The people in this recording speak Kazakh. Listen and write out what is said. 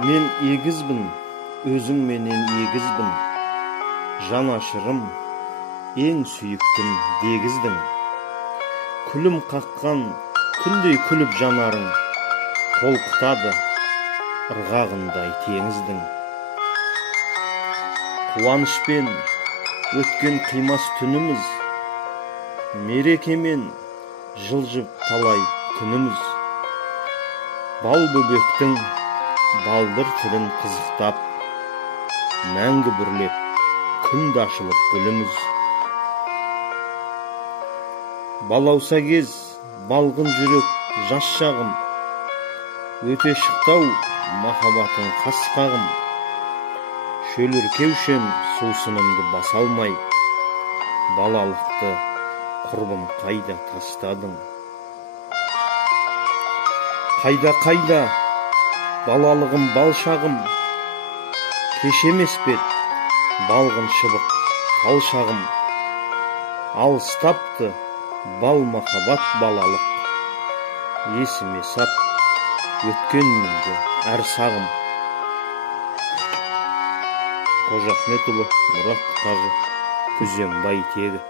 Мен егізбін, өзің менен егізбін, жанашырым, ең сүйіктім дегіздің. Күлім қаққан, күндей күліп жанарың, толқытады ырғағындай теңіздің. Қуанышпен өткен қимас түніміз, мерекемен жылжып талай күніміз. Бал бөбектің балдыр тілін қызықтап, мәңгі бүрлеп күнді ашылып гүліміз. Балауса кез балғын жүрек жас шағым, өте шықтау махаббатың қас қағым. Шөліркеушем сусынымды баса алмай, балалықты құрбым қайда тастадың? Қайда балалығым бал шағым, кеш емес бет балғын шыбық тал шағым. Алыстапты бал махаббат балалық, есіме сап өткенімді әр сағым. Қожа Ахметұлы, Мұрат Қажы, Күзембай тегі.